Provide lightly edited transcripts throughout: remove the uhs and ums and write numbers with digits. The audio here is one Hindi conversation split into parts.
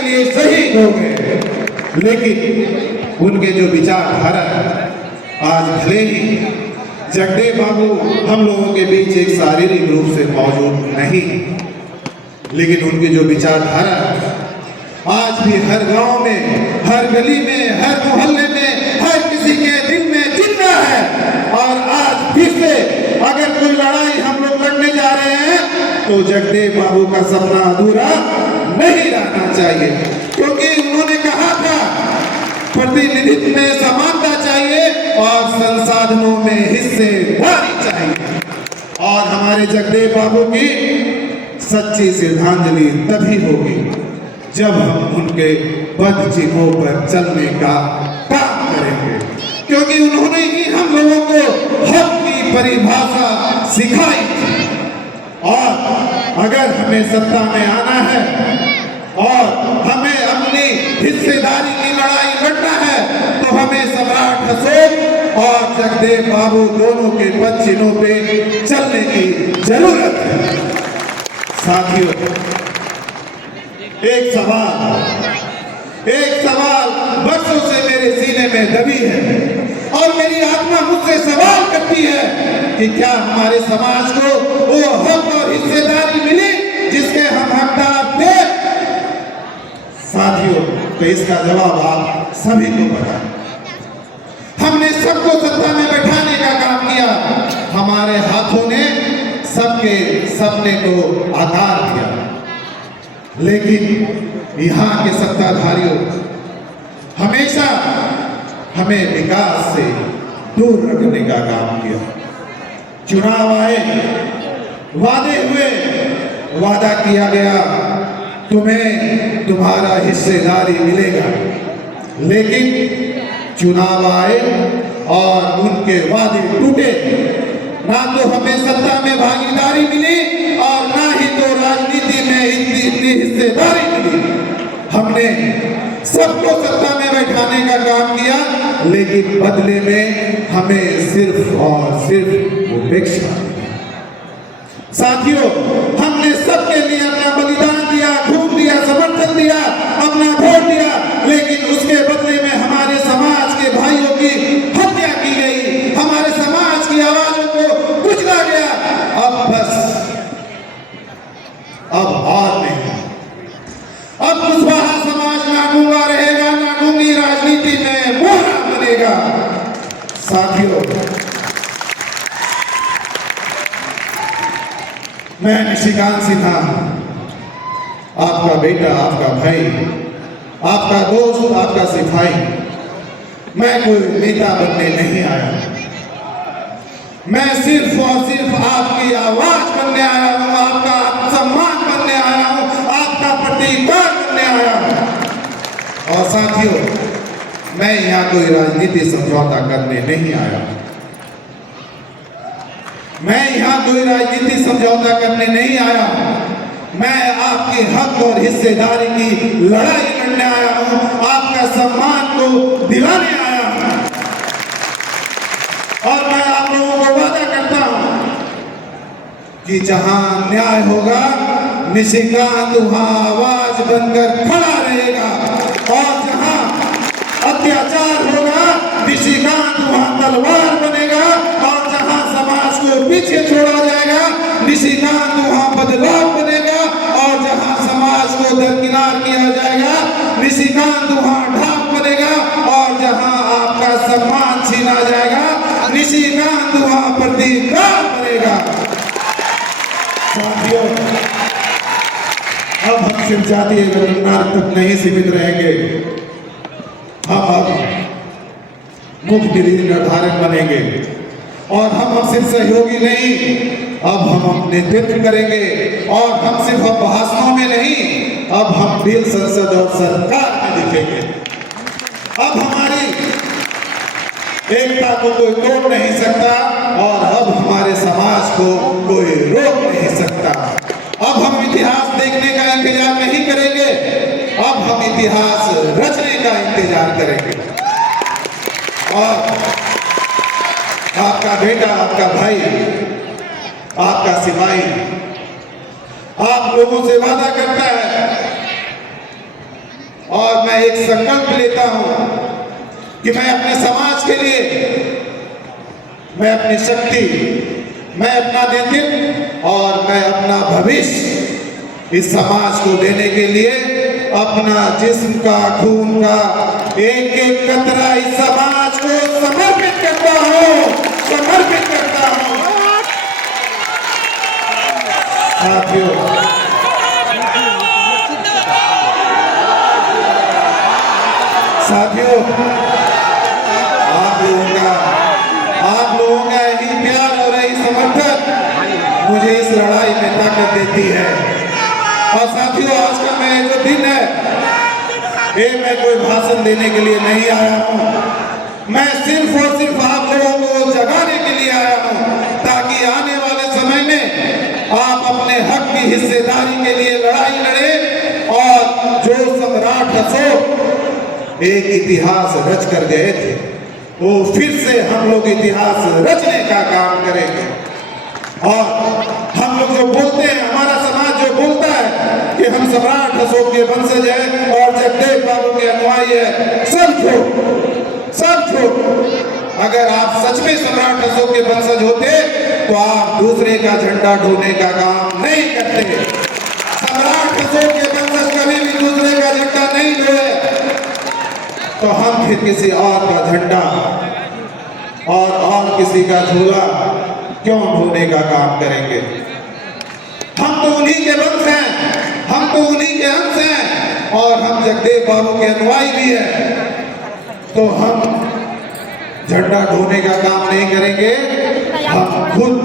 के लिए शहीद हो गए, लेकिन उनके जो विचारधारा आज भले ही जगदेव बाबू हम लोगों के बीच एक शारीरिक रूप से मौजूद नहीं, लेकिन उनकी जो विचारधारा आज भी हर गांव में, हर गली में, हर मोहल्ले में, हर किसी के दिल में जिंदा है। और आज फिर से अगर कोई लड़ाई हम लोग लड़ने जा रहे हैं तो जगदेव बाबू का सपना अधूरा नहीं रहना चाहिए, क्योंकि उन्होंने कहा था प्रतिनिधित्व में समानता चाहिए और संसाधनों में हिस्सेदारी चाहिए। और हमारे जगदेव बाबू की सच्ची श्रद्धांजलि तभी होगी जब हम उनके पद चिन्हों पर चलने का काम करेंगे, क्योंकि उन्होंने ही हम लोगों को हक की परिभाषा सिखाई। और अगर हमें सत्ता में आना है और हमें अपनी हिस्सेदारी की लड़ाई लड़ना है तो हमें सम्राट अशोक और जगदेव बाबू दोनों के पद चिन्हों पे चलने की जरूरत है। साथियों, एक सवाल बरसों से मेरे सीने में दबी है और मेरी आत्मा मुझसे सवाल करती है कि क्या हमारे समाज को वो हक और हिस्सेदारी मिली जिसके हम हकदार थे? साथियों, तो इसका जवाब आप सभी को पता है। हमने सबको सत्ता में बैठाने का काम किया, हमारे हाथों ने सबके सपने को आकार दिया, लेकिन यहाँ के सत्ताधारियों हमेशा हमें विकास से दूर रखने का काम किया। चुनाव आए, वादे हुए, वादा किया गया तुम्हें तुम्हारा हिस्सेदारी मिलेगा, लेकिन चुनाव आए और उनके वादे टूटे। ना तो हमें सत्ता में भागीदारी मिली और ना ही तो राजनीति में इतनी हिस्सेदारी मिली। हमने सबको सत्ता में बैठाने का काम किया, लेकिन बदले में हमें सिर्फ और सिर्फ उपेक्षा। साथियों, हमने सबके लिए अपना बलिदान दिया, खून दिया, समर्थन दिया, अपना वोट दिया, लेकिन उसके बदले में हमारे समाज के भाइयों की हत्या की गई, हमारे समाज की आवाजों को कुचला गया। अब बस, अब और नहीं, अब कुशवाहा समाज ना गूंगा रहेगा, ना गूंगी राजनीति में मोहरा बनेगा। साथियों, मैं निशिकांत सिन्हा, आपका बेटा, आपका भाई, आपका दोस्त, आपका सिपाही, मैं कोई नेता बनने नहीं आया। मैं सिर्फ और सिर्फ आपकी आवाज बनने आया हूं, आपका सम्मान बनने आया हूं, आपका प्रतिकार बनने आया हूं। और साथियों, मैं यहाँ कोई राजनीति समझौता करने नहीं आया। मैं यहाँ कोई राजनीति समझौता करने नहीं आया। मैं आपके हक और हिस्सेदारी की लड़ाई लड़ने आया हूँ, आपका सम्मान को दिलाने आया हूँ। और मैं आप लोगों को वादा करता हूँ कि जहाँ न्याय होगा, निशिकांत वहाँ आवाज बनकर खड़ा रहेगा, और जहाँ अत्याचार होगा, निशिकांत वहाँ तलवार बनेगा, और जहाँ समाज को पीछे छोड़ा जाएगा, निशिकांत वहाँ बदलाव बनेगा, और जहाँ समाज को दरकिनार किया जाएगा, निशिकांत वहाँ ढाक बनेगा, और जहाँ आपका सम्मान छीना जाएगा, निशिकांत वहाँ प्रतिकार बनेगा। साथियों, अब हम सिर्फ जातीय गणना तक नहीं सीमित रहेंगे, हम अब मुख्य नीति निर्धारक बनेंगे, और हम सिर्फ सहयोगी नहीं, अब हम नेतृत्व करेंगे, और हम सिर्फ अब भाषणों में नहीं, अब हम बिल संसद और सरकार में दिखेंगे। अब हमारी एकता को कोई तोड़ नहीं सकता, और अब हमारे समाज को कोई रोक नहीं सकता। अब हम इतिहास देखने का इंतजार नहीं करेंगे, अब हम इतिहास रचने का इंतजार करेंगे। और आपका बेटा, आपका भाई, आपका सिपाही आप लोगों से वादा करता है मैं एक संकल्प लेता हूं कि मैं अपने समाज के लिए, मैं अपनी शक्ति, मैं अपना नेतृत्व और मैं अपना भविष्य इस समाज को देने के लिए अपना जिस्म का, खून का एक एक कतरा इस समाज को समर्पित करता हूं, समर्पित करता हूं। साथियों, साथियों, आप लोगों का यही प्यार और यही समर्थन मुझे इस लड़ाई में ताकत देती है। और साथियों, आज का मैं जो दिन है, ये मैं कोई भाषण देने के लिए नहीं आया हूँ। मैं सिर्फ और सिर्फ आप लोगों को जगाने के लिए आया हूँ, ताकि आने वाले समय में आप अपने हक की हिस्सेदारी के लिए लड़ाई लड़े और जो सम्राट अशोक एक इतिहास रच कर गए थे, वो फिर से हम लोग इतिहास रचने का काम करेंगे। और हम लोग जो बोलते हैं, हमारा समाज जो बोलता है कि हम सम्राट अशोक के वंशज हैं और जगदेव बाबू के अनुयायी है, सब झूठ, सब झूठ। अगर आप सच में सम्राट अशोक के वंशज होते तो आप दूसरे का झंडा ढोने का काम नहीं करते। सम्राट अशोक के वंशज कभी भी दूसरे का झंडा नहीं ढोए, तो हम फिर किसी और का झंडा और किसी का झोला क्यों ढोने का काम करेंगे। हम तो उन्हीं के वंश हैं, हम तो उन्हीं के अंश हैं और हम जगदेव बाबू के अनुयायी भी हैं। तो हम झंडा ढोने का काम नहीं करेंगे, हम खुद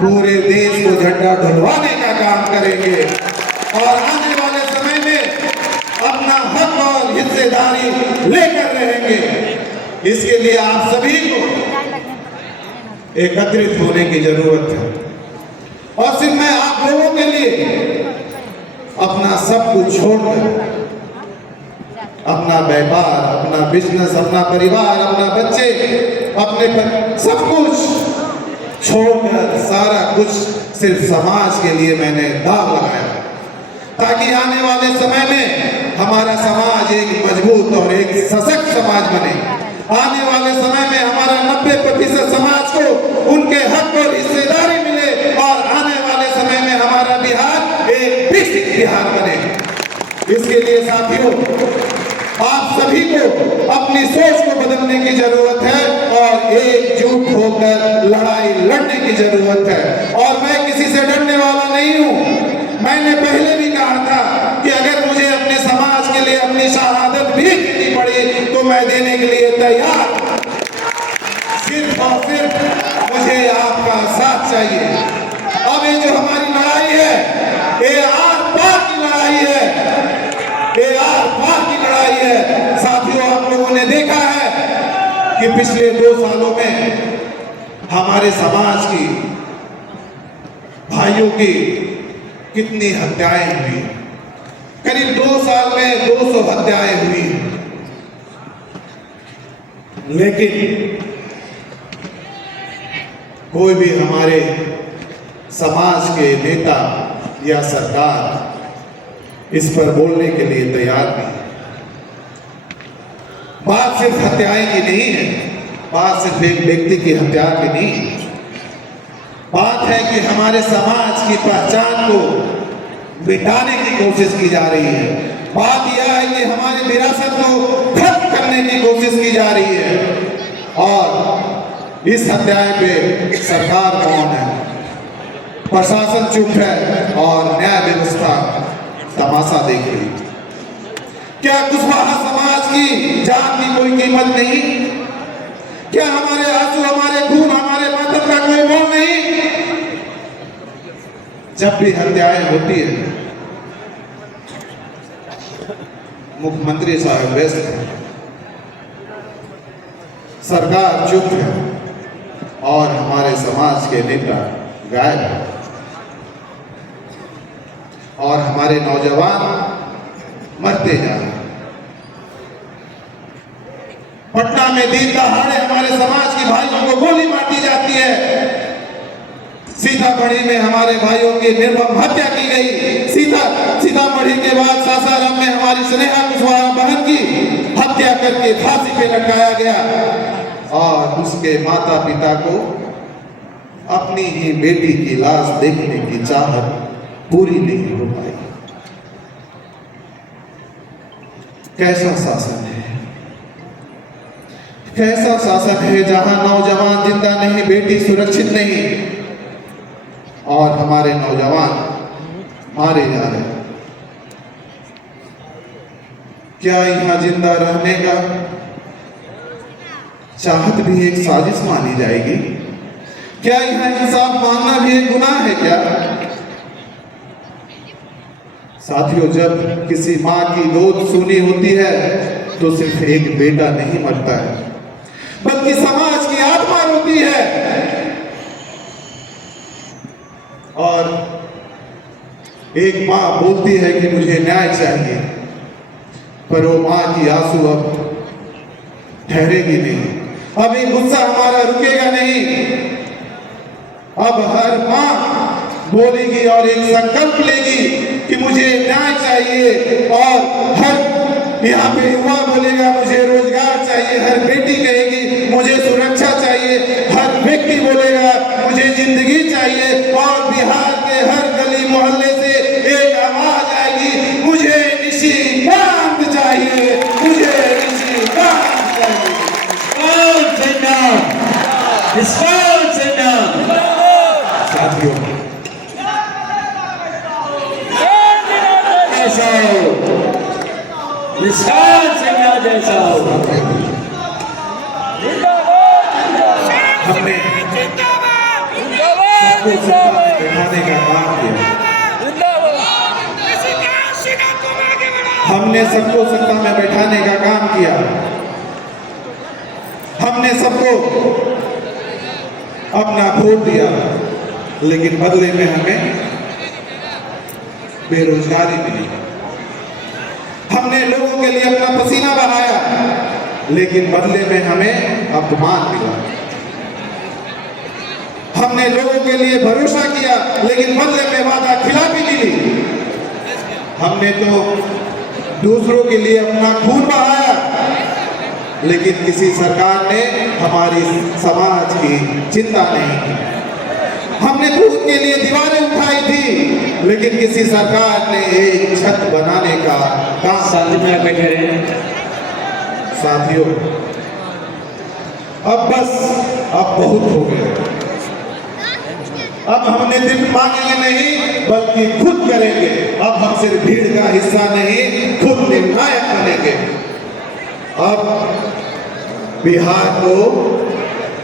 पूरे देश को झंडा ढुलवाने का काम करेंगे और आने वाले समय में अपना हक और हिस्सेदारी लेकर रहेंगे। इसके लिए आप सभी को एकत्रित होने की जरूरत है और सिर्फ मैं आप लोगों के लिए अपना सब कुछ छोड़कर, अपना व्यापार, अपना बिजनेस, अपना परिवार, अपना बच्चे, अपने सब कुछ छोड़कर सारा कुछ सिर्फ समाज के लिए मैंने दाव लगाया, ताकि आने वाले समय में हमारा समाज एक मजबूत और एक सशक्त समाज बने। आने वाले समय में हमारा 90% समाज को उनके हक और हिस्सेदारी मिले और आने वाले समय में हमारा बिहार एक विकसित बिहार बने। इसके लिए साथियों, आप सभी को अपनी सोच को बदलने की जरूरत है और एकजुट होकर लड़ाई लड़ने की जरूरत है। और मैं किसी से डरने वाला नहीं हूँ। मैंने पहले भी कहा था कि अगर मुझे अपने समाज के लिए अपनी शहादत भी देनी पड़ी तो मैं देने के लिए तैयार। सिर्फ और सिर्फ मुझे आपका साथ चाहिए। अब ये जो हमारी लड़ाई है, ये आर पार की लड़ाई है, ये आर पार की लड़ाई है। साथियों, आप लोगों ने देखा है कि पिछले 2 सालों में हमारे समाज की भाइयों की कितनी हत्याएं हुई। करीब 2 साल में 200 हत्याएं हुई। लेकिन कोई भी हमारे समाज के नेता या सरकार इस पर बोलने के लिए तैयार नहीं। बात सिर्फ हत्याएं की नहीं है, बात सिर्फ एक व्यक्ति की हत्या की नहीं है। बात है कि हमारे समाज की पहचान को मिटाने की कोशिश की जा रही है। बात यह है कि हमारी विरासत को खत्म करने की कोशिश की जा रही है। और इस हत्याएं पे सरकार कौन है? प्रशासन चुप है और न्याय व्यवस्था तमाशा देख रही। क्या कुशवाहा समाज की जान की कोई कीमत नहीं? क्या हमारे आंसू, हमारे खून, हमारे मातम का कोई मोल नहीं? जब भी हत्याएं होती है, मुख्यमंत्री साहब व्यस्त हैं, सरकार चुप है और हमारे समाज के नेता गायब हैं और हमारे नौजवान मरते जा रहे हैं। पटना में दिन दहाड़े हमारे समाज के भाइयों को गोली मारती जाती है। सीतामढ़ी में हमारे भाइयों की निर्मम हत्या की गई। सीतामढ़ी के बाद सासाराम में हमारी स्नेहा कुशवाहा बहन की करके फांसी पे लटकाया गया और उसके माता पिता को अपनी ही बेटी की लाश देखने की चाहत पूरी नहीं हो पाई। कैसा शासन है, कैसा शासन है जहां नौजवान जिंदा नहीं, बेटी सुरक्षित नहीं और हमारे नौजवान मारे जा रहे हैं। क्या यहाँ जिंदा रहने का चाहत भी एक साजिश मानी जाएगी? क्या यहाँ इंसाफ मांगना भी एक गुनाह है क्या? साथियों, जब किसी माँ की गोद सूनी होती है तो सिर्फ एक बेटा नहीं मरता है, बल्कि समाज की आत्मा रोती है। और एक माँ बोलती है कि मुझे न्याय चाहिए, पर वो माँ की आंसू अब ठहरेगी नहीं, अभी गुस्सा हमारा रुकेगा नहीं। अब हर माँ बोलेगी और एक संकल्प लेगी कि मुझे न्याय चाहिए, और हर यहाँ पे युवा बोलेगा मुझे रोजगार चाहिए, हर बेटी कहेगी मुझे सुरक्षा चाहिए, हर व्यक्ति बोलेगा मुझे जिंदगी चाहिए, और बिहार के हर गली मोहल्ले से एक आवाज आएगी मुझे निशिकांत चाहिए, मुझे निशिकांत चाहिए। साथियों, हमने बैठाने का काम किया, हमने सबको सत्ता में बैठाने का काम किया, हमने सबको अपना वोट दिया, लेकिन बदले में हमें बेरोजगारी मिली। हमने लोगों के लिए अपना पसीना बहाया, लेकिन बदले में हमें अपमान मिला। हमने लोगों के लिए भरोसा किया, लेकिन बदले में वादा खिलाफी मिली। हमने तो दूसरों के लिए अपना खून बहाया, लेकिन किसी सरकार ने हमारी समाज की चिंता नहीं की। हमने दूध के लिए दीवारें उठाई थी, लेकिन किसी सरकार ने एक छत बनाने का काम। साथियों, अब बस, अब बहुत हो गया। अब हमने दिल मांगेंगे नहीं, बल्कि खुद करेंगे। अब हम सिर्फ भीड़ का हिस्सा नहीं, खुद निर्णायक बनेंगे। अब बिहार को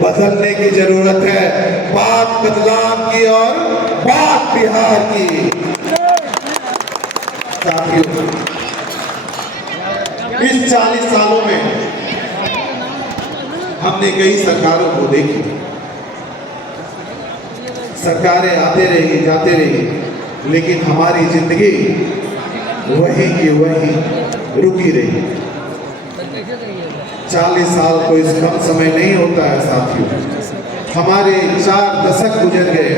बदलने की जरूरत है, बात बदलाव की और बात बिहार की। साथियों, इस 40 सालों में हमने कई सरकारों को देखी, सरकारें आते रही जाते रही, लेकिन हमारी जिंदगी वही की वही रुकी रही। 40 साल कोई कम समय नहीं होता है साथियों, हमारे 4 दशक गुजर गए।